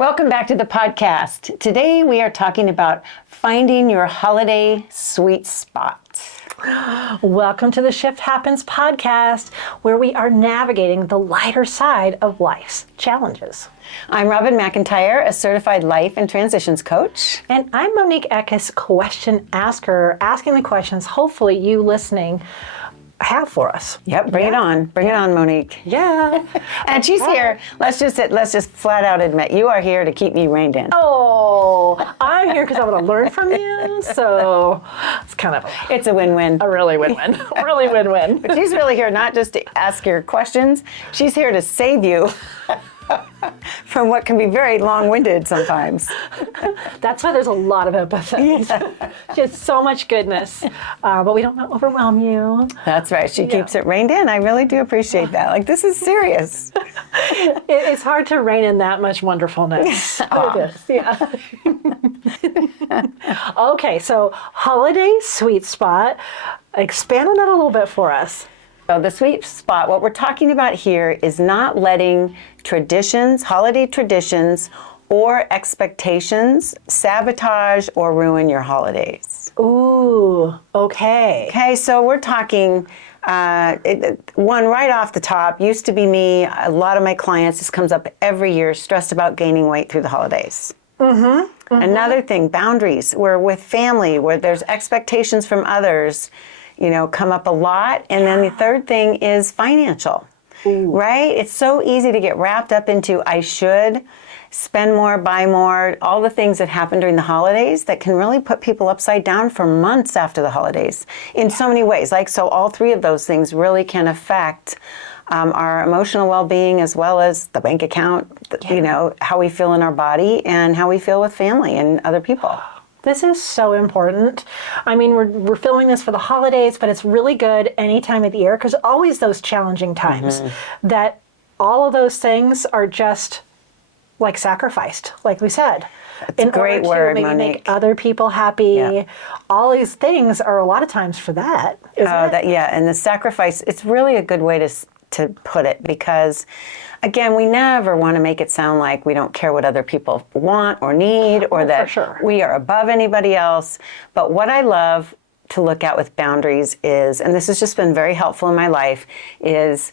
Welcome back to the podcast. Today we are talking about finding your holiday sweet spot. Welcome to the Shift Happens podcast, where we are navigating the lighter side of life's challenges. I'm Robin McIntire, a certified life and transitions coach. And I'm Monique Eckes, question asker, asking the questions hopefully you listening have for us. Yep, bring it on. Bring it on, Monique. Yeah. And she's here. Let's just flat out admit, you are here to keep me reined in. Oh, I'm here because I want to learn from you. So it's kind of It's a win-win. a really win-win. Really win-win. But she's really here not just to ask your questions. She's here to save you from what can be very long-winded sometimes. That's why there's a lot of episodes. Yeah. She has so much goodness, but we don't want to overwhelm you. That's right. She keeps it reined in. I really do appreciate that. Like, this is serious. It's hard to rein in that much wonderfulness. It is, yeah. Okay, so holiday sweet spot. Expand on that a little bit for us. So the sweet spot, what we're talking about here is not letting traditions, holiday traditions, or expectations sabotage or ruin your holidays. Ooh, okay. Okay, so we're talking, one right off the top, used to be me. A lot of my clients, this comes up every year, stressed about gaining weight through the holidays. Another thing, boundaries. We're with family, where there's expectations from others, come up a lot. And then the third thing is financial, right? It's so easy to get wrapped up into I should spend more, buy more, all the things that happen during the holidays that can really put people upside down for months after the holidays in so many ways. So all three of those things really can affect our emotional well-being, as well as the bank account, how we feel in our body and how we feel with family and other people. This is so important. I mean, we're filming this for the holidays, but it's really good any time of the year, because always those challenging times that all of those things are just like sacrificed, like we said. That's a great word, maybe Monique. Make other people happy. Yeah. All these things are a lot of times for that. And the sacrifice, it's really a good way to put it, because again, we never want to make it sound like we don't care what other people want or need, or that we are above anybody else. But what I love to look at with boundaries is, and this has just been very helpful in my life, is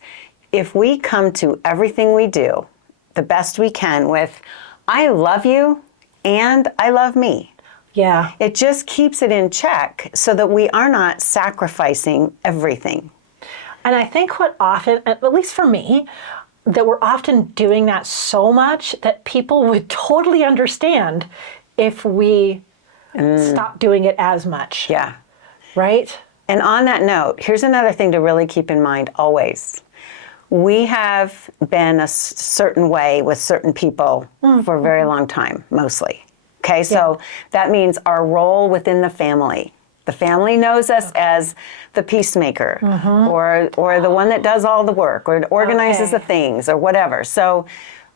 if we come to everything we do the best we can with, I love you and I love me. Yeah. It just keeps it in check so that we are not sacrificing everything. And I think what often, at least for me, that we're often doing that so much that people would totally understand if we stop doing it as much. Yeah. Right? And on that note, here's another thing to really keep in mind always. We have been a certain way with certain people for a very long time, mostly. Okay, so that means our role within the family. The family knows us as the peacemaker, or the one that does all the work, or organizes the things, or whatever. So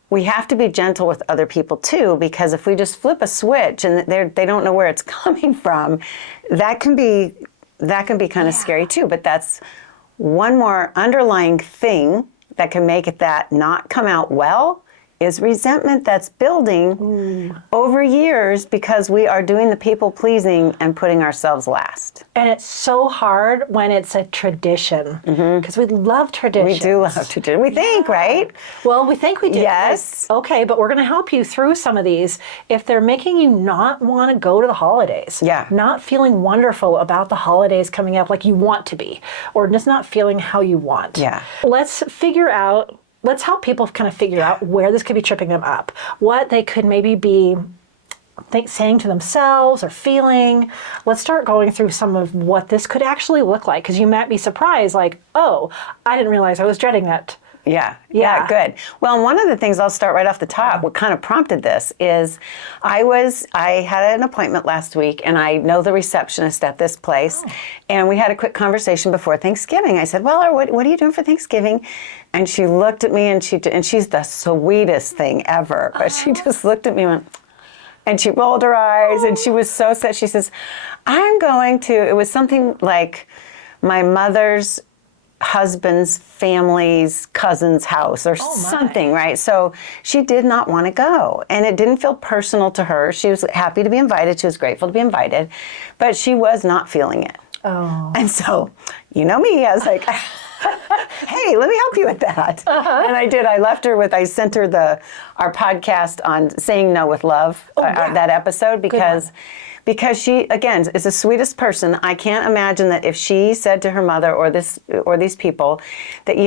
we have to be gentle with other people too, because if we just flip a switch and they don't know where it's coming from, that can be kind of scary too. But that's one more underlying thing that can make it that not come out well, is resentment that's building over years because we are doing the people pleasing and putting ourselves last. And it's so hard when it's a tradition, because we love traditions. We do love tradition. We think, right? Well, we think we do. Yes. Like, okay, but we're going to help you through some of these if they're making you not want to go to the holidays. Yeah. Not feeling wonderful about the holidays coming up like you want to be, or just not feeling how you want. Yeah. Let's help people kind of figure out where this could be tripping them up, what they could maybe be saying to themselves or feeling. Let's start going through some of what this could actually look like, because you might be surprised, like, oh, I didn't realize I was dreading that. Yeah, good. Well, one of the things, I'll start right off the top, what kind of prompted this is I had an appointment last week, and I know the receptionist at this place, and we had a quick conversation before Thanksgiving. I said, well, what are you doing for Thanksgiving? And she looked at me, and she's the sweetest thing ever, but she just looked at me and went, and she rolled her eyes, and she was so sad. She says, it was something like my mother's husband's family's cousin's house or something, right? So she did not want to go, and it didn't feel personal to her. She was happy to be invited. She was grateful to be invited, but she was not feeling it. Oh. And so, you know me, I was like, hey, let me help you with that. And I did. I sent her our podcast on saying no with love, that episode, because she, again, is the sweetest person. I can't imagine that if she said to her mother or these people that,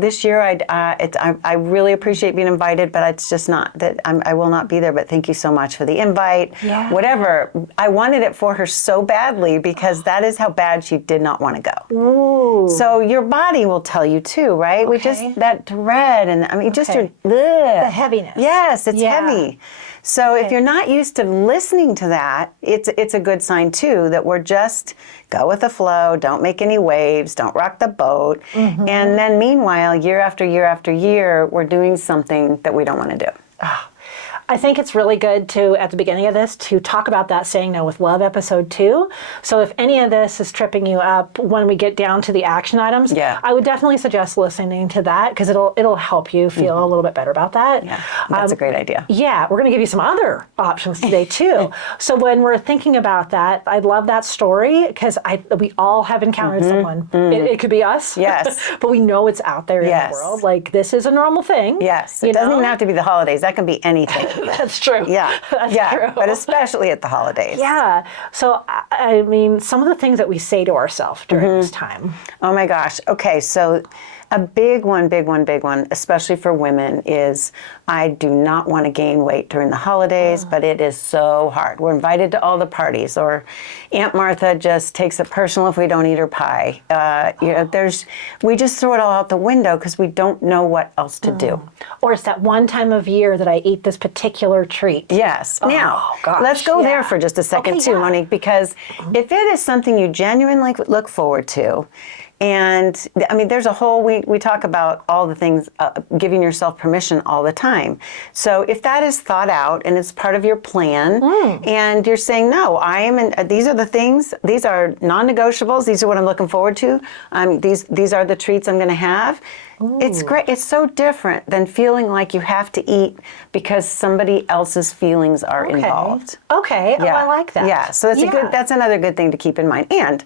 this year I really appreciate being invited, but it's just not that I will not be there. But thank you so much for the invite. Yeah. Whatever. I wanted it for her so badly because that is how bad she did not want to go. Ooh. So your body will tell you too, right? We just that dread and just the heaviness. Yes, it's heavy. So if you're not used to listening to that, it's a good sign too that we're just go with the flow, don't make any waves, don't rock the boat. And then meanwhile, year after year after year, we're doing something that we don't want to do. I think it's really good to, at the beginning of this, to talk about that Saying No with Love episode 2. So if any of this is tripping you up when we get down to the action items, I would definitely suggest listening to that because it'll help you feel a little bit better about that. Yeah, that's a great idea. Yeah, we're going to give you some other options today too. So when we're thinking about that, I love that story because we all have encountered someone. It could be us. Yes. But we know it's out there in the world. Like this is a normal thing. Yes. It doesn't even have to be the holidays. That can be anything. That's true. Yeah. That's true. But especially at the holidays. Yeah. So, I mean, some of the things that we say to ourselves during this time. Oh my gosh. Okay. So a big one, especially for women, is I do not want to gain weight during the holidays, but it is so hard. We're invited to all the parties, or Aunt Martha just takes it personal if we don't eat her pie. We just throw it all out the window because we don't know what else to do. Or it's that one time of year that I eat this particular treat. Yes. Now, let's go there for just a second too, Monique, because if it is something you genuinely look forward to, and I mean, there's a whole, we talk about all the things, giving yourself permission all the time. So if that is thought out and it's part of your plan and you're saying, no, these are the things, these are non-negotiables, these are what I'm looking forward to, these are the treats I'm going to have. It's great. It's so different than feeling like you have to eat because somebody else's feelings are involved. Okay. Yeah. Oh, I like that. Yeah. So that's another good thing to keep in mind. And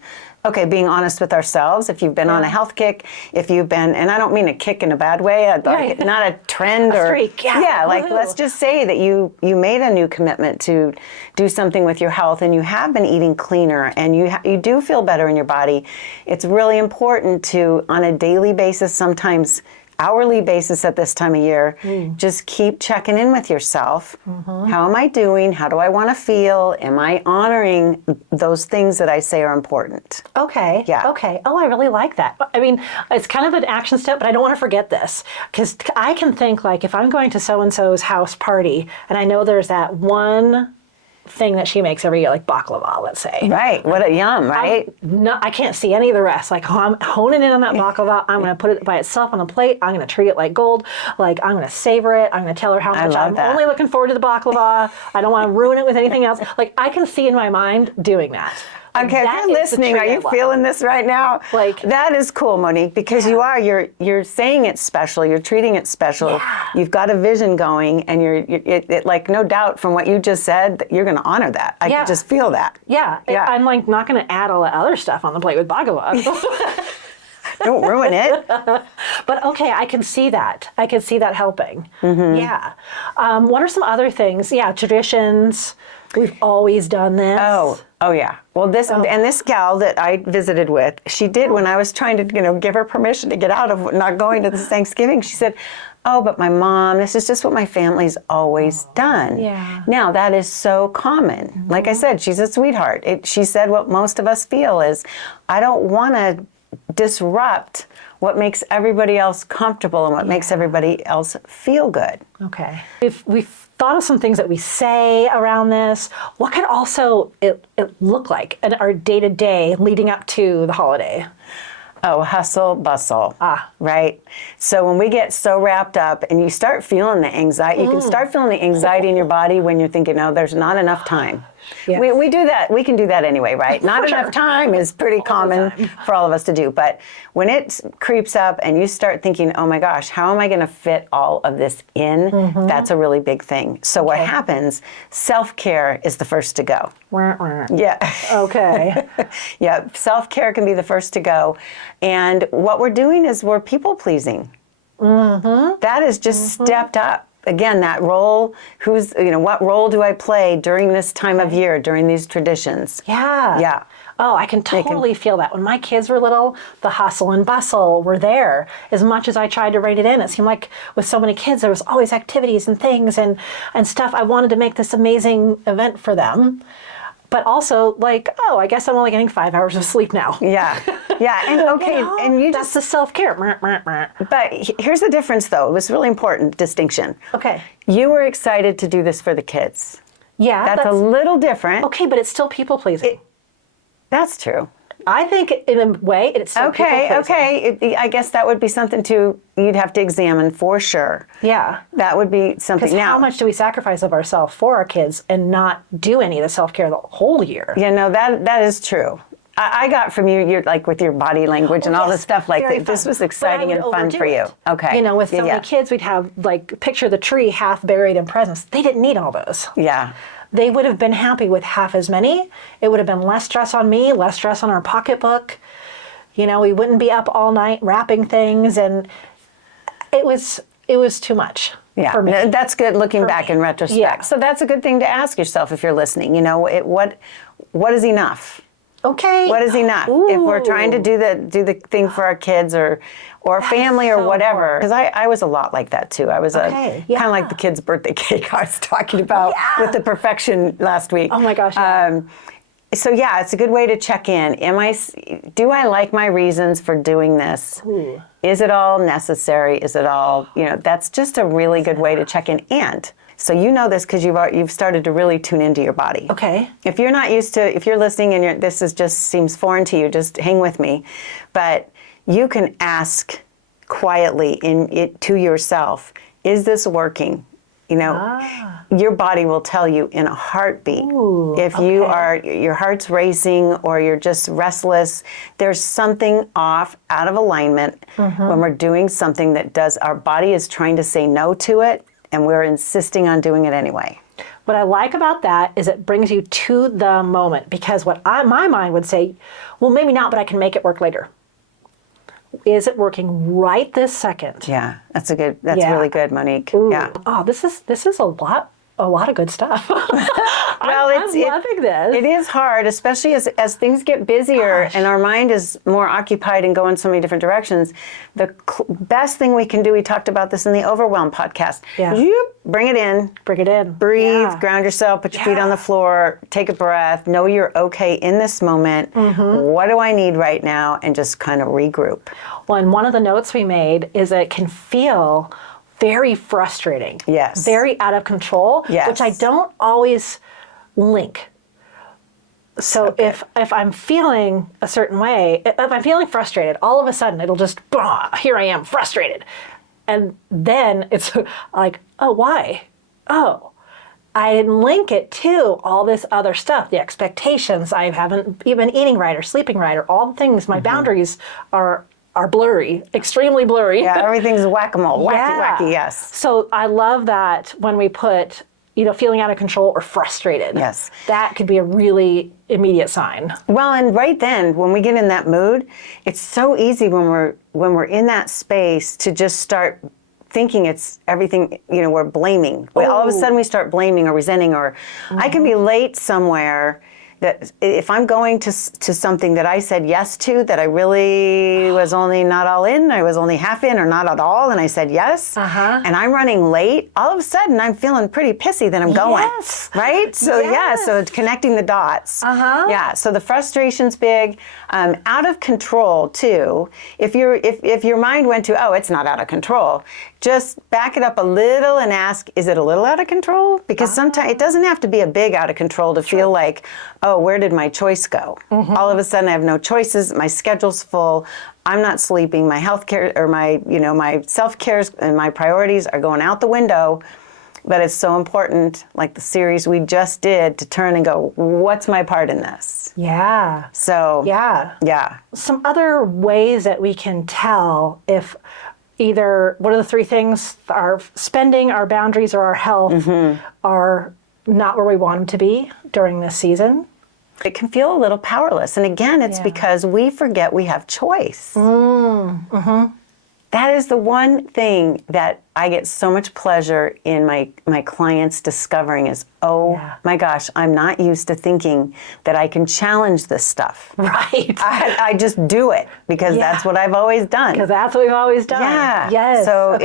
being honest with ourselves. If you've been on a health kick, if you've been, and I don't mean a kick in a bad way, not a trend a streak. Like let's just say that you made a new commitment to do something with your health, and you have been eating cleaner, and you do feel better in your body. It's really important to, on a daily basis, sometimes hourly basis at this time of year, just keep checking in with yourself. How am I doing? How do I want to feel? Am I honoring those things that I say are important? Okay. Yeah. Okay. Oh, I really like that. I mean, it's kind of an action step, but I don't want to forget this because I can think like if I'm going to so-and-so's house party and I know there's that one thing that she makes every year, like baklava, let's say. Right. What a yum, right? I can't see any of the rest. Like, I'm honing in on that baklava. I'm going to put it by itself on a plate. I'm going to treat it like gold. Like, I'm going to savor it. I'm going to tell her how much I'm only looking forward to the baklava. I don't want to ruin it with anything else. Like, I can see in my mind doing that. Okay, if you're listening, are you feeling this right now? Like that is cool, Monique, because you're saying it's special, you're treating it special. Yeah. You've got a vision going, and you're like no doubt from what you just said that you're going to honor that. I can just feel that. Yeah. I'm like not going to add all the other stuff on the plate with baklava. Don't ruin it. But okay, I can see that. I can see that helping. Yeah. What are some other things? Yeah, traditions. We've always done this. Oh yeah. Well, this gal that I visited with, she did when I was trying to, give her permission to get out of not going to this Thanksgiving. She said, "Oh, but my mom, this is just what my family's always done." Yeah. Now that is so common. Like I said, she's a sweetheart. She said what most of us feel is, I don't want to disrupt what makes everybody else comfortable and what makes everybody else feel good. Okay. We've thought of some things that we say around this. What could also it look like in our day-to-day leading up to the holiday? Oh, hustle, bustle, right? So when we get so wrapped up and you start feeling the anxiety, you can start feeling the anxiety in your body when you're thinking, oh, there's not enough time. Yes. We do that. We can do that anyway, right? Not enough time is pretty common for all of us to do. But when it creeps up and you start thinking, oh my gosh, how am I going to fit all of this in? That's a really big thing. So what happens, self-care is the first to go. Yeah. Okay. Yeah, self-care can be the first to go. And what we're doing is we're people pleasing. That is just stepped up. Again, that role, what role do I play during this time of year, during these traditions? Yeah. Yeah. Oh, I can totally feel that. When my kids were little, the hustle and bustle were there. As much as I tried to rein it in, it seemed like with so many kids, there was always activities and things and stuff. I wanted to make this amazing event for them. But also, like, oh, I guess I'm only getting 5 hours of sleep now. Yeah. Yeah. And okay, and you that's just, the self-care. but here's the difference though. It was a really important distinction. Okay. You were excited to do this for the kids. Yeah. That's a little different. Okay, but it's still people pleasing. That's true. I think in a way it's still people pleasing. Okay. I guess that would be something you'd have to examine for sure. Yeah. That would be something. Because how much do we sacrifice of ourselves for our kids and not do any of the self-care the whole year? Yeah, no, that is true. I got from you, you're like with your body language and all this stuff, like this was exciting and fun for you. Okay. You know, with so many kids, we'd have like picture the tree half buried in presents. They didn't need all those. Yeah. They would have been happy with half as many. It would have been less stress on me, less stress on our pocketbook. You know, we wouldn't be up all night wrapping things, and it was too much. Yeah, for me. That's good looking back in retrospect. Yeah. So that's a good thing to ask yourself if you're listening. You know, what is enough? Okay. What is enough? Ooh. If we're trying to do the thing for our kids or family or so whatever. Because I was a lot like that too. I was kind of like the kid's birthday cake I was talking about with the perfection last week. Oh my gosh. Yeah. So yeah, it's a good way to check in. Do I like my reasons for doing this? Ooh. Is it all necessary? Is it all, that's just a really good way to check in. And so you know this because you've started to really tune into your body. Okay. If you're not used to, if you're listening and this just seems foreign to you, just hang with me. But you can ask quietly to yourself, is this working? Your body will tell you in a heartbeat. Ooh, if your heart's racing or you're just restless, there's something off, out of alignment when we're doing something that our body is trying to say no to it, and we're insisting on doing it anyway. What I like about that is it brings you to the moment, because my mind would say, well, maybe not, but I can make it work later. Is it working right this second? Yeah, that's really good, Monique. Ooh. Yeah. Oh, this is a lot of good stuff. Well, I'm loving this. It is hard, especially as things get busier and our mind is more occupied and going so many different directions. The best thing we can do, we talked about this in the Overwhelm podcast, bring it in. Bring it in. Breathe, ground yourself, put your feet on the floor, take a breath, know you're okay in this moment. What do I need right now? And just kind of regroup. Well, and one of the notes we made is that it can feel very frustrating. Yes. Very out of control, yes. which I don't always link. So if I'm feeling a certain way, if I'm feeling frustrated, all of a sudden it'll just, here I am, frustrated. And then it's like, oh, why? Oh, I didn't link it to all this other stuff, the expectations. I haven't even eating right or sleeping right or all the things. My boundaries are blurry, extremely blurry. Yeah, everything's whack-a-mole, wacky, yes. So I love that when we put, feeling out of control or frustrated. Yes. That could be a really immediate sign. Well, and right then, when we get in that mood, it's so easy when we're in that space to just start thinking it's everything, we're blaming. All of a sudden we start blaming or resenting, or I can be late somewhere. That if I'm going to something that I said yes to, that I really was only not all in, I was only half in or not at all, and I said yes, and I'm running late, all of a sudden I'm feeling pretty pissy that I'm going, right? So so it's connecting the dots. Yeah, so the frustration's big. Out of control too. If your mind went to, oh, it's not out of control, just back it up a little and ask, is it a little out of control? Because sometimes it doesn't have to be a big out of control to feel like, oh, where did my choice go? All of a sudden I have no choices, my schedule's full, I'm not sleeping, my health care or my self-care and my priorities are going out the window. But it's so important, like the series we just did, to turn and go, what's my part in this? Yeah. So, yeah. Some other ways that we can tell if either, what are the three things? Our spending, our boundaries, or our health are not where we want them to be during this season? It can feel a little powerless. And again, it's because we forget we have choice. That is the one thing that I get so much pleasure in my clients discovering is, my gosh, I'm not used to thinking that I can challenge this stuff. Right. I just do it because that's what I've always done. Because that's what we've always done. Yeah. Yes. So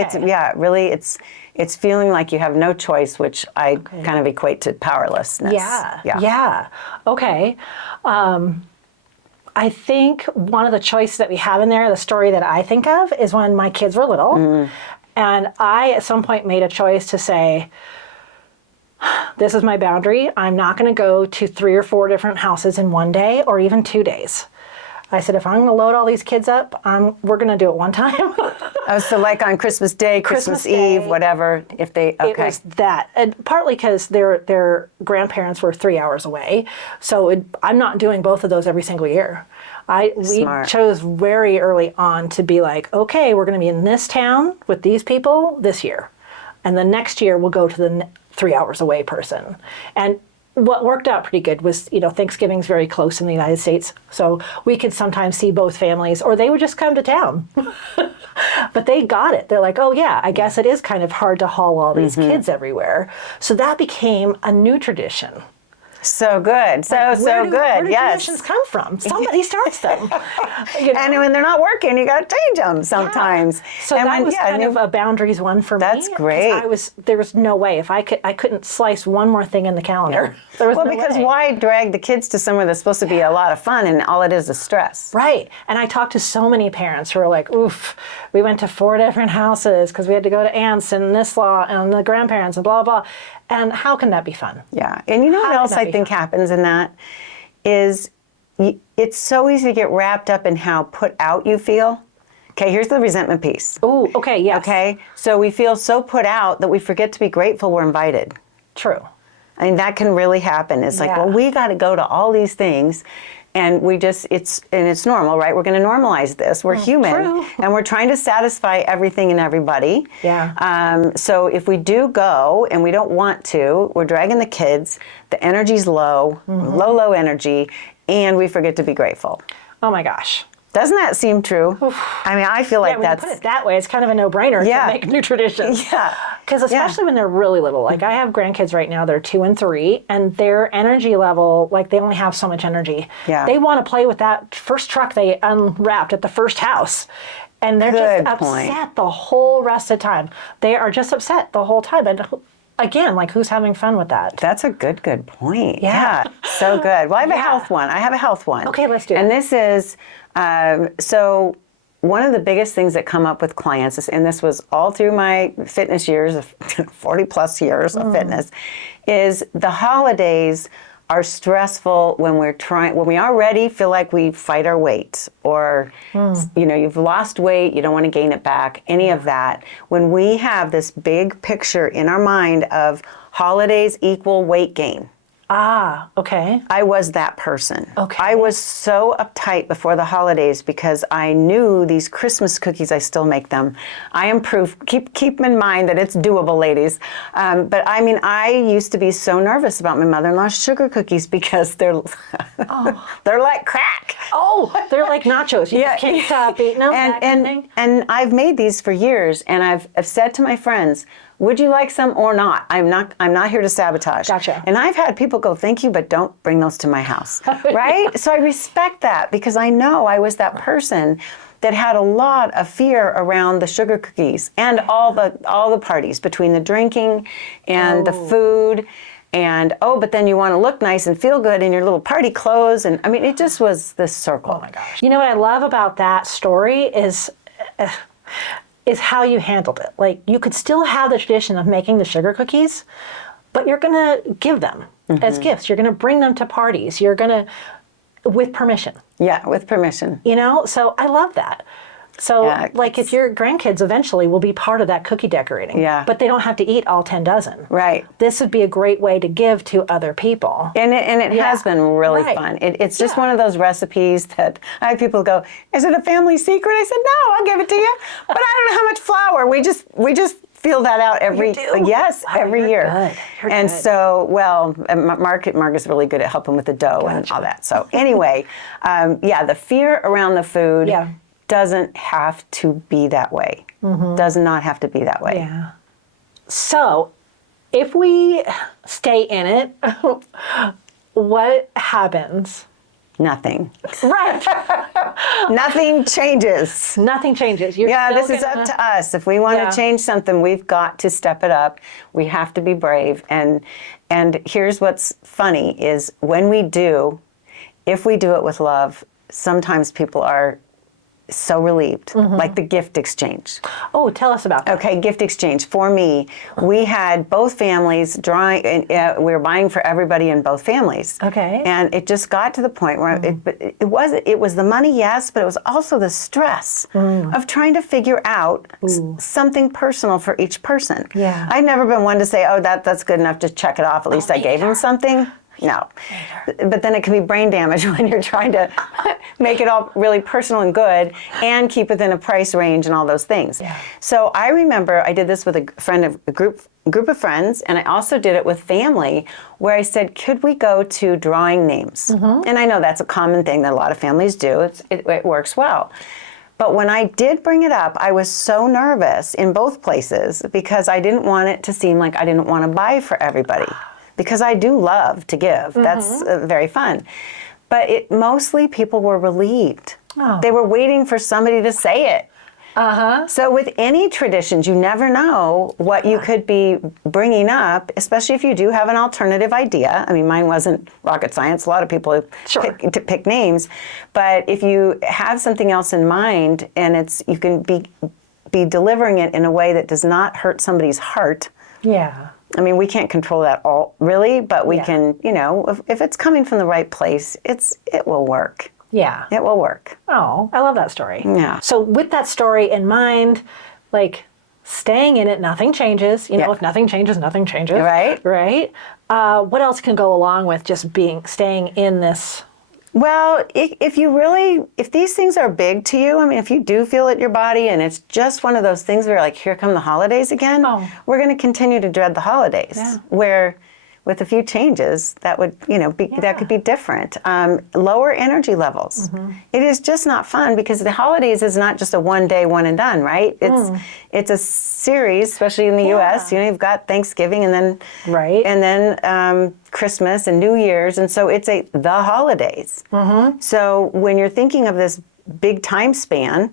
it's feeling like you have no choice, which I kind of equate to powerlessness. Yeah. Okay. I think one of the choices that we have in there, the story that I think of, is when my kids were little. And I, at some point, made a choice to say, this is my boundary. I'm not going to go to 3 or 4 different houses in one day or even 2 days. I said, if I'm going to load all these kids up, we're going to do it one time. So like on Christmas Day, Christmas Eve, whatever, if they, It was that. And partly because their grandparents were 3 hours away. So I'm not doing both of those every single year. We chose very early on to be like, okay, we're going to be in this town with these people this year. And the next year we'll go to the 3 hours away person. And what worked out pretty good was, Thanksgiving's very close in the United States. So we could sometimes see both families, or they would just come to town. But they got it. They're like, oh yeah, I guess it is kind of hard to haul all these kids everywhere. So that became a new tradition. So good. Where do traditions come from? Somebody starts them. And when they're not working, you got to change them sometimes. Yeah. So that was kind of a boundaries one for me. That's great. There was no way if I couldn't slice one more thing in the calendar. There was because why drag the kids to somewhere that's supposed to be a lot of fun and all it is stress? Right. And I talked to so many parents who are like, oof, we went to 4 different houses because we had to go to aunts and this law and the grandparents and blah, blah. And how can that be fun? Yeah. And you know what else I think happens in that is it's so easy to get wrapped up in how put out you feel. Okay, here's the resentment piece. Oh, okay, yes. Okay, so we feel so put out that we forget to be grateful we're invited. True. I mean, that can really happen. It's like, well, we got to go to all these things. And it's normal, right? We're going to normalize this. We're human. True. And we're trying to satisfy everything and everybody. Yeah. So if we do go and we don't want to, we're dragging the kids, the energy's low, low energy, and we forget to be grateful. Oh my gosh. Doesn't that seem true? I mean, I feel like when you put it that way, it's kind of a no-brainer to make new traditions. Yeah. Because especially when they're really little. Like I have grandkids right now, they're 2 and 3, and their energy level, like they only have so much energy. Yeah. They want to play with that first truck they unwrapped at the first house. And they're just upset the whole rest of the time. They are just upset the whole time. And again, like who's having fun with that? That's a good point. Yeah. So good. Well, I have a health one. Okay, let's do it. And this is, so one of the biggest things that come up with clients is, and this was all through my fitness years, of 40 plus years of fitness, is the holidays are stressful when we already feel like we fight our weight, or you've lost weight, you don't want to gain it back, any of that. When we have this big picture in our mind of holidays equal weight gain. Ah, okay. I was that person. Okay. I was so uptight before the holidays because I knew these Christmas cookies, I still make them. I am proof. Keep in mind that it's doable, ladies. But I mean, I used to be so nervous about my mother-in-law's sugar cookies because they're they're like crack. Oh, they're like nachos. You just can't stop eating them. And I've made these for years, and I've said to my friends, would you like some or not? I'm not here to sabotage. Gotcha. And I've had people go, thank you, but don't bring those to my house. Right? So I respect that because I know I was that person that had a lot of fear around the sugar cookies and all the parties, between the drinking and the food. And, but then you want to look nice and feel good in your little party clothes. And I mean, it just was this circle. Oh my gosh. You know what I love about that story is how you handled it. Like, you could still have the tradition of making the sugar cookies, but you're going to give them as gifts. You're going to bring them to parties. You're going to, with permission. Yeah, with permission. So I love that. So, Yeah, like, if your grandkids eventually will be part of that cookie decorating, Yeah. but they don't have to eat all 10 dozen. Right. This would be a great way to give to other people. And it Yeah. has been really Right. fun. It's just Yeah. one of those recipes that I have people go, "Is it a family secret?" I said, "No, I'll give it to you, but I don't know how much flour. We just feel that out every You do? yes Wow, every you're year." good. You're and good. so, well, Mark is really good at helping with the dough and all that. So anyway, yeah, the fear around the food Yeah. doesn't have to be that way. Does not have to be that way. Yeah. So, if we stay in it, what happens? Nothing. Right. Nothing changes. Nothing changes. You're Yeah, still this is gonna- up to us. If we want Yeah. to change something, we've got to step it up. We have to be brave. And here's what's funny is when we do, if we do it with love, sometimes people are so relieved, like the gift exchange. Oh, tell us about that. Okay, gift exchange. For me, we had both families drawing, we were buying for everybody in both families. Okay. And it just got to the point where it was the money, yes, but it was also the stress of trying to figure out something personal for each person. Yeah. I've never been one to say, oh, that's good enough, just check it off. At least I gave them something. No. But then it can be brain damage when you're trying to make it all really personal and good and keep within a price range and all those things. Yeah. So I remember I did this with a group of friends, and I also did it with family where I said, could we go to drawing names? And I know that's a common thing that a lot of families do. It works well. But when I did bring it up, I was so nervous in both places because I didn't want it to seem like I didn't want to buy for everybody. Because I do love to give. That's very fun. But mostly people were relieved. Oh. They were waiting for somebody to say it. Uh-huh. So with any traditions, you never know what you could be bringing up, especially if you do have an alternative idea. I mean, mine wasn't rocket science. A lot of people Sure. pick names. But if you have something else in mind and you can be delivering it in a way that does not hurt somebody's heart. Yeah. I mean, we can't control that all, really, but we Yeah. can, if it's coming from the right place, it will work. Yeah. It will work. Oh, I love that story. Yeah. So with that story in mind, like staying in it, nothing changes. You know, Yeah. if nothing changes, nothing changes. Right. Right. What else can go along with just staying in this? Well, if these things are big to you, I mean, if you do feel it in your body and it's just one of those things where like, here come the holidays again, we're going to continue to dread the holidays. Yeah. Where with a few changes, that would, that could be different. Lower energy levels. It is just not fun because the holidays is not just a one day, one and done, right? It's a series, especially in the U.S. You've got Thanksgiving and then Right. and then Christmas and New Year's, and so it's the holidays. So when you're thinking of this big time span,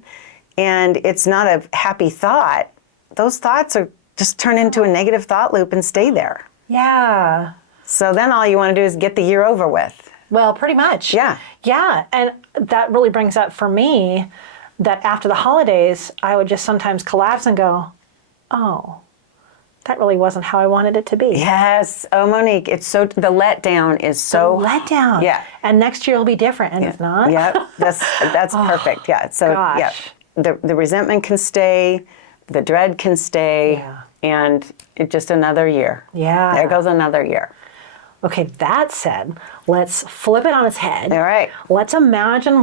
and it's not a happy thought, those thoughts are just turn into a negative thought loop and stay there. Yeah. So then all you want to do is get the year over with. Well, pretty much. Yeah. Yeah. And that really brings up for me that after the holidays, I would just sometimes collapse and go, oh, that really wasn't how I wanted it to be. Yes. Oh, Monique, the letdown is so Letdown. Yeah. And next year will be different, and it's not. Yeah. That's perfect. Yeah. So gosh. yeah, the resentment can stay, the dread can stay, Yeah. and it's just another year. Yeah. There goes another year. Okay, that said, let's flip it on its head. All right. Let's imagine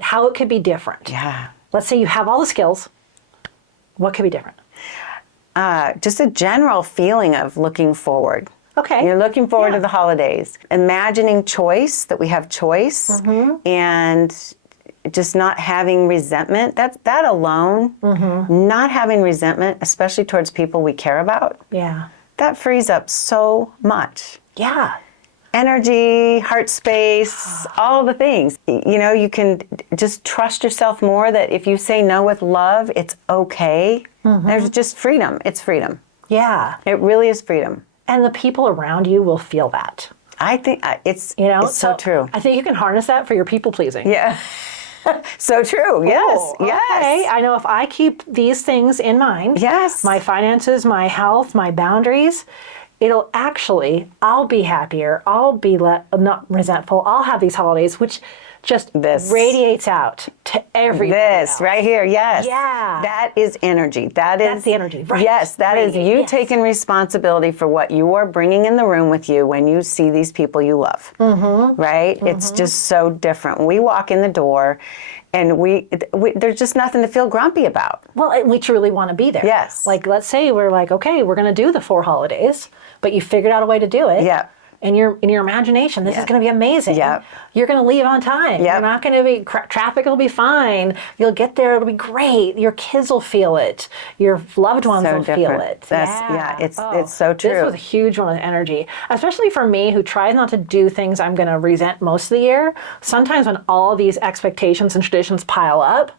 how it could be different. Yeah. Let's say you have all the skills. What could be different? Just a general feeling of looking forward. Okay. You're looking forward Yeah. to the holidays. Imagining choice, that we have choice, and just not having resentment. That alone, not having resentment, especially towards people we care about, Yeah. that frees up so much. Yeah. Energy, heart space, all the things. You can just trust yourself more that if you say no with love, it's okay. There's just freedom. It's freedom. Yeah. It really is freedom. And the people around you will feel that. I think it's It's so true. I think you can harness that for your people pleasing. Yeah. So true. Yes. Oh, Yes. Okay. I know if I keep these things in mind, Yes. my finances, my health, my boundaries, I'll be happier. I'll be not resentful. I'll have these holidays, which just This. radiates out to everybody This else. right here, yes. Yeah. That is energy. That's the energy, right. Yes, that is you Yes. taking responsibility for what you are bringing in the room with you when you see these people you love. Mm-hmm. Right? Mm-hmm. It's just so different. When we walk in the door and we there's just nothing to feel grumpy about. Well, and we truly want to be there. Yes. Like, let's say we're like, okay, we're going to do the 4 holidays, but you figured out a way to do it. Yeah. In your imagination, this is going to be amazing. Yep. You're going to leave on time. Yep. You're not going to be, traffic will be fine. You'll get there, it'll be great. Your kids will feel it. Your loved ones will feel it. It's so true. This was a huge one with energy, especially for me who tries not to do things I'm going to resent most of the year. Sometimes when all these expectations and traditions pile up,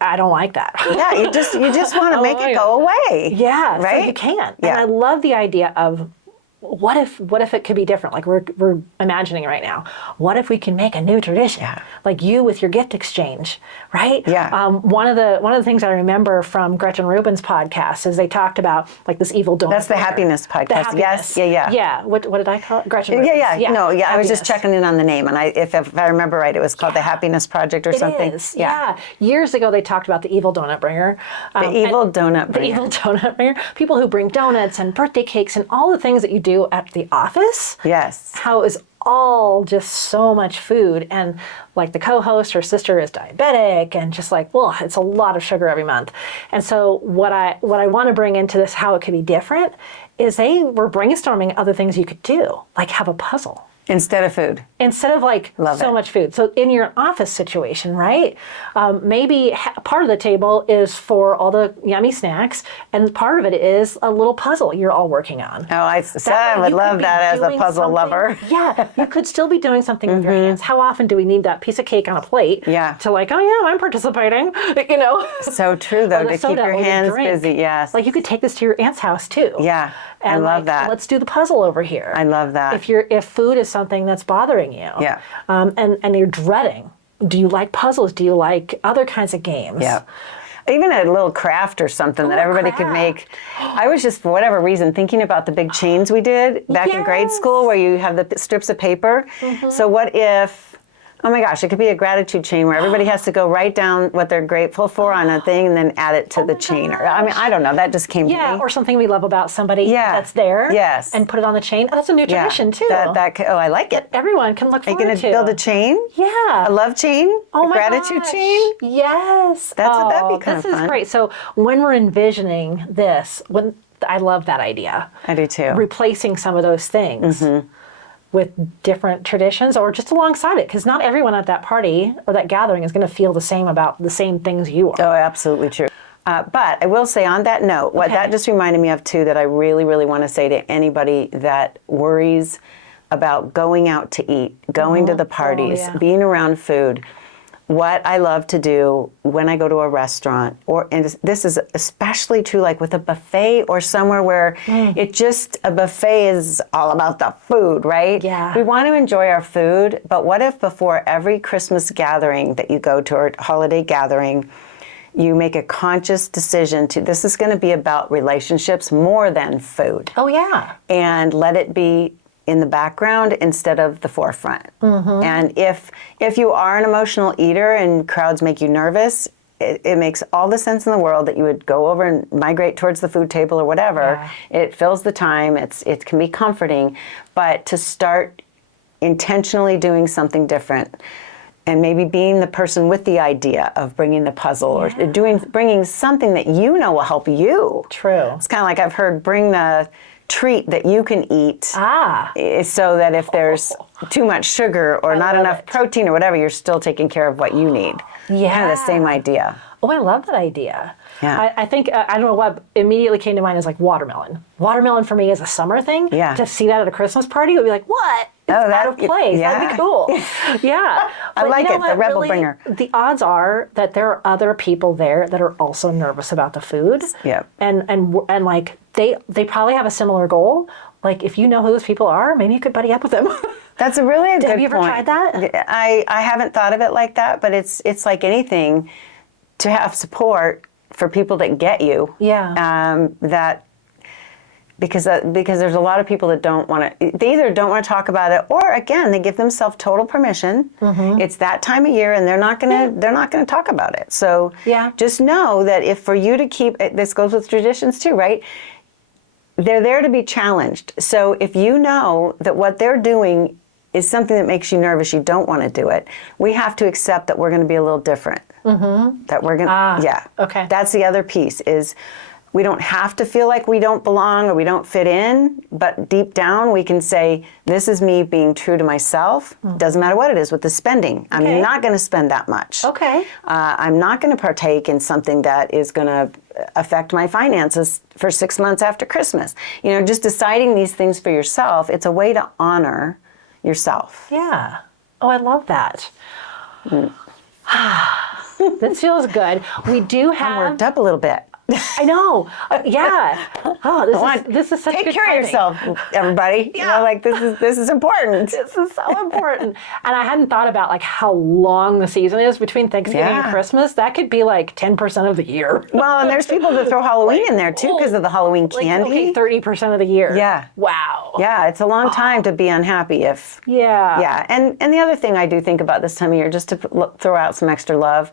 I don't like that. Yeah, you just want to make it go away. Yeah, right. So you can't. Yeah. And I love the idea of what if it could be different? Like we're imagining right now. What if we can make a new tradition? Yeah. Like you with your gift exchange, right? Yeah. One of the things I remember from Gretchen Rubin's podcast is they talked about like this evil donut. That's the maker. happiness podcast. The happiness. Yes. Yeah. Yeah. What did I call it? Gretchen Rubin's. No, I was just Happiness. checking in on the name, and if I remember right, it was called the Happiness Project or something. It is. Yeah. Years ago, they talked about the evil donut bringer. The evil donut bringer. The evil donut bringer. People who bring donuts and birthday cakes and all the things that you do at the office. Yes. How it was all just so much food. And like the co-host, her sister is diabetic and just like, well, it's a lot of sugar every month. And so what I want to bring into this, how it could be different, is they were brainstorming other things you could do, like have a puzzle. Instead of food. Instead of like much food. So in your office situation, right? Maybe part of the table is for all the yummy snacks, and part of it is a little puzzle you're all working on. Oh, I would love that as a puzzle lover. Yeah, you could still be doing something with your hands. How often do we need that piece of cake on a plate? Yeah. To like, oh yeah, I'm participating. You know. So true though, Or the to keep soda your or the hands drink. busy. Yes. Like you could take this to your aunt's house too. Yeah. I And love like, that. Let's do the puzzle over here. I love that. If food is something that's bothering you, Yeah. and you're dreading, do you like puzzles? Do you like other kinds of games? Yeah. Even a little craft or something that everybody could make. I was just, for whatever reason, thinking about the big chains we did back in grade school where you have the strips of paper. So what if, oh my gosh, it could be a gratitude chain where everybody has to go write down what they're grateful for on a thing and then add it to the chain. Or, I mean, I don't know, that just came to me. Or something we love about somebody that's there. Yes. And put it on the chain. Oh, that's a new tradition too. I like it. Everyone can look Are you forward going to. to build a chain? Yeah. A love chain? Oh a my gratitude gosh. chain? Yes. That'd be kind of This fun. is great. So when we're envisioning this, I love that idea. I do too. Replacing some of those things with different traditions or just alongside it. Because not everyone at that party or that gathering is going to feel the same about the same things you are. Oh, absolutely true. But I will say on that note, what that just reminded me of too, that I really, really want to say to anybody that worries about going out to eat, going to the parties, being around food. What I love to do when I go to a restaurant, and this is especially true like with a buffet or somewhere where a buffet is all about the food, right? Yeah. We want to enjoy our food, but what if before every Christmas gathering that you go to or holiday gathering, you make a conscious decision this is going to be about relationships more than food. Oh, yeah. And let it be in the background instead of the forefront. And if you are an emotional eater and crowds make you nervous, it makes all the sense in the world that you would go over and migrate towards the food table or whatever. Yeah. It fills the time. It can be comforting, but to start intentionally doing something different. And maybe being the person with the idea of bringing the puzzle or bringing something that you know will help you. True. It's kind of like I've heard bring the treat that you can eat so that if there's too much sugar or not enough protein or whatever, you're still taking care of what you need. Yeah. Kind of the same idea. Oh, I love that idea. Yeah. I think, I don't know what immediately came to mind is like watermelon. Watermelon for me is a summer thing. Yeah. To see that at a Christmas party would be like, what? It's out of place. That'd be cool. Yeah. I like it, the rebel bringer. The odds are that there are other people there that are also nervous about the food. Yep. And like they probably have a similar goal. Like if you know who those people are, maybe you could buddy up with them. That's a really good point. Have you ever tried that? I haven't thought of it like that, but it's like anything, to have support for people that get you. Yeah. because there's a lot of people that don't want to. They either don't want to talk about it, or again, they give themselves total permission. It's that time of year, and they're not gonna talk about it. So just know that if for you to keep this goes with traditions too, right? They're there to be challenged. So if you know that what they're doing is something that makes you nervous, you don't want to do it, we have to accept that we're going to be a little different. That we're going to, okay. That's the other piece is we don't have to feel like we don't belong or we don't fit in, but deep down we can say, this is me being true to myself. Doesn't matter what it is with the spending. I'm not going to spend that much. Okay. I'm not going to partake in something that is going to affect my finances for 6 months after Christmas. You know, just deciding these things for yourself, it's a way to honor yourself. Yeah. Oh, I love that. This feels good. We do have... I'm worked up a little bit. I know. Yeah. Oh, this is such Take good care timing. of yourself, everybody. You know, like this is important. This is so important. And I hadn't thought about like how long the season is between Thanksgiving and Christmas. That could be like 10% of the year. Well, and there's people that throw Halloween in there too because of the Halloween candy. Okay, 30% of the year. Yeah. Wow. Yeah, it's a long time to be unhappy if. Yeah. Yeah, and the other thing I do think about this time of year, just to throw out some extra love.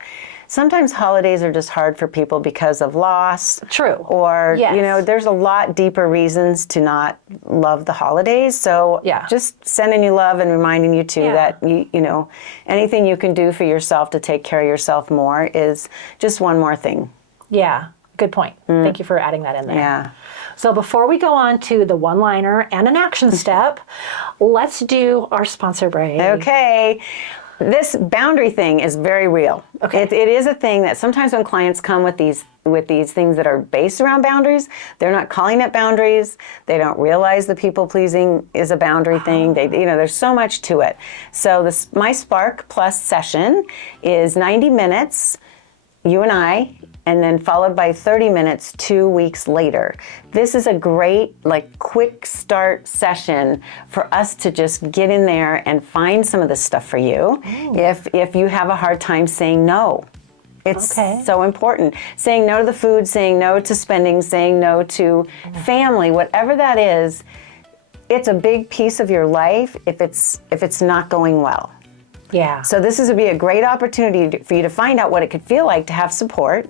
Sometimes holidays are just hard for people because of loss. True. Or, you know, there's a lot deeper reasons to not love the holidays. So just sending you love and reminding you too that, you know, anything you can do for yourself to take care of yourself more is just one more thing. Yeah. Good point. Thank you for adding that in there. Yeah. So before we go on to the one-liner and an action step, let's do our sponsor break. Okay. This boundary thing is very real. Okay. It is a thing that sometimes when clients come with these things that are based around boundaries, they're not calling it boundaries. They don't realize the people pleasing is a boundary thing. They, you know, there's so much to it. So my Spark Plus session is 90 minutes, you and I, and then followed by 30 minutes 2 weeks later. This is a great, like, quick start session for us to just get in there and find some of this stuff for you. If you have a hard time saying no. It's so important. Saying no to the food, saying no to spending, saying no to family, whatever that is, it's a big piece of your life if it's not going well. Yeah. So this would be a great opportunity for you to find out what it could feel like to have support,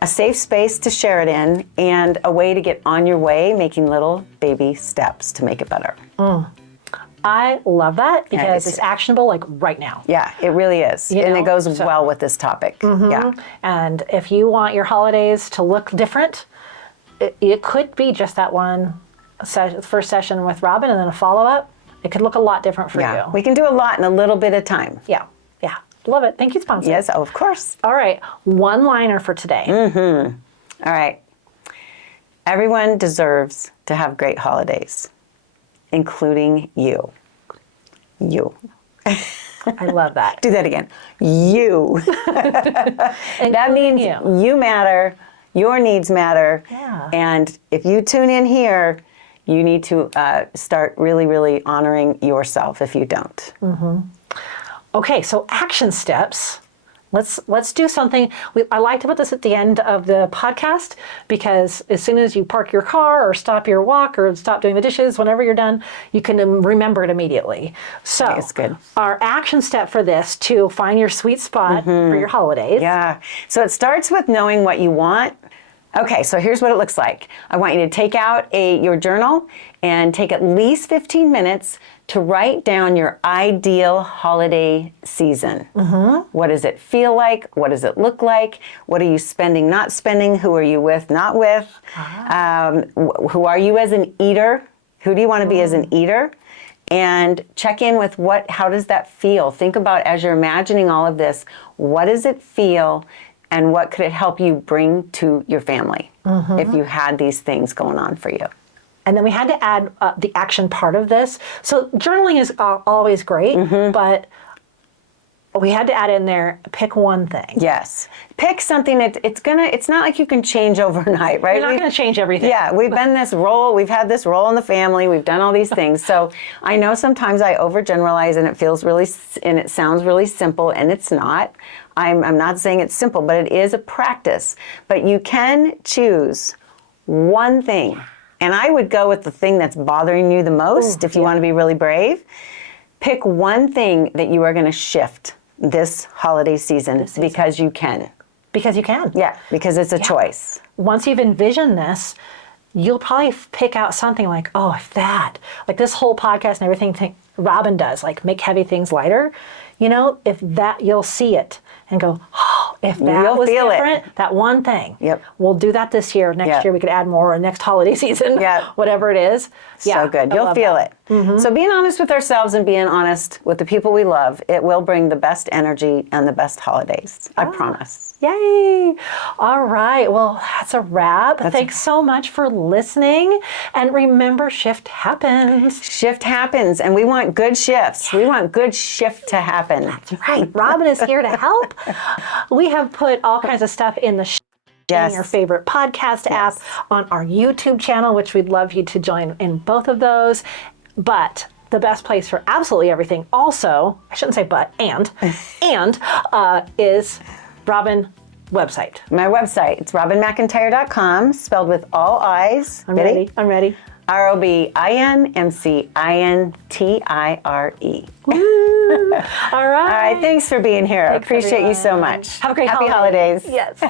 a safe space to share it in, and a way to get on your way, making little baby steps to make it better. I love that because it's actionable like right now. Yeah, it really is. And it goes well with this topic. Yeah. And if you want your holidays to look different, it could be just that one first session with Robin and then a follow-up. It could look a lot different for you. We can do a lot in a little bit of time. Yeah. Yeah. Love it. Thank you, sponsor. Yes, of course. All right. One-liner for today. All right. Everyone deserves to have great holidays, including you. You. I love that. Do that again. You. That means you matter, your needs matter. Yeah. And if you tune in here, you need to start really, really honoring yourself if you don't. Okay, so action steps. Let's do something. I like to put this at the end of the podcast because as soon as you park your car or stop your walk or stop doing the dishes, whenever you're done, you can remember it immediately. So it's good. Our action step for this to find your sweet spot for your holidays. Yeah. So it starts with knowing what you want. Okay, so here's what it looks like. I want you to take out your journal and take at least 15 minutes to write down your ideal holiday season. What does it feel like? What does it look like? What are you spending, not spending? Who are you with, not with? Who are you as an eater? Who do you want to be as an eater? And check in with how does that feel? Think about as you're imagining all of this, what does it feel? And what could it help you bring to your family if you had these things going on for you? And then we had to add the action part of this. So journaling is always great, but we had to add in there, pick one thing. Yes. Pick something it's not like you can change overnight, right? You're not going to change everything. Yeah, we've had this role in the family, we've done all these things. So I know sometimes I overgeneralize and it sounds really simple, and it's not. I'm not saying it's simple, but it is a practice. But you can choose one thing And I would go with the thing that's bothering you the most if you want to be really brave. Pick one thing that you are going to shift this holiday season because you can. Because you can. Yeah, because it's a choice. Once you've envisioned this, you'll probably pick out something like, oh, if that, like this whole podcast and everything Robin does, like make heavy things lighter, you know, if that, you'll see it and go, oh, if that You'll was feel different, it. that one thing. Yep. We'll do that this year. Next year we could add more, or next holiday season, whatever it is. So good. You'll feel it. So being honest with ourselves and being honest with the people we love, it will bring the best energy and the best holidays. I promise. Yay! All right. Well, that's a wrap. Thanks so much for listening. And remember, shift happens. Shift happens, and we want good shifts. We want good shift to happen. That's right. Robin is here to help. We have put all kinds of stuff in the in your favorite podcast app, on our YouTube channel, which we'd love you to join in both of those. But the best place for absolutely everything also, I shouldn't say but, and is Robin website. My website, it's robinmcintire.com, spelled with all I's. I'm ready. ROBINMCINTIRE. All right. All right, thanks for being here. I appreciate you so much. Have a great Happy holidays. Yes.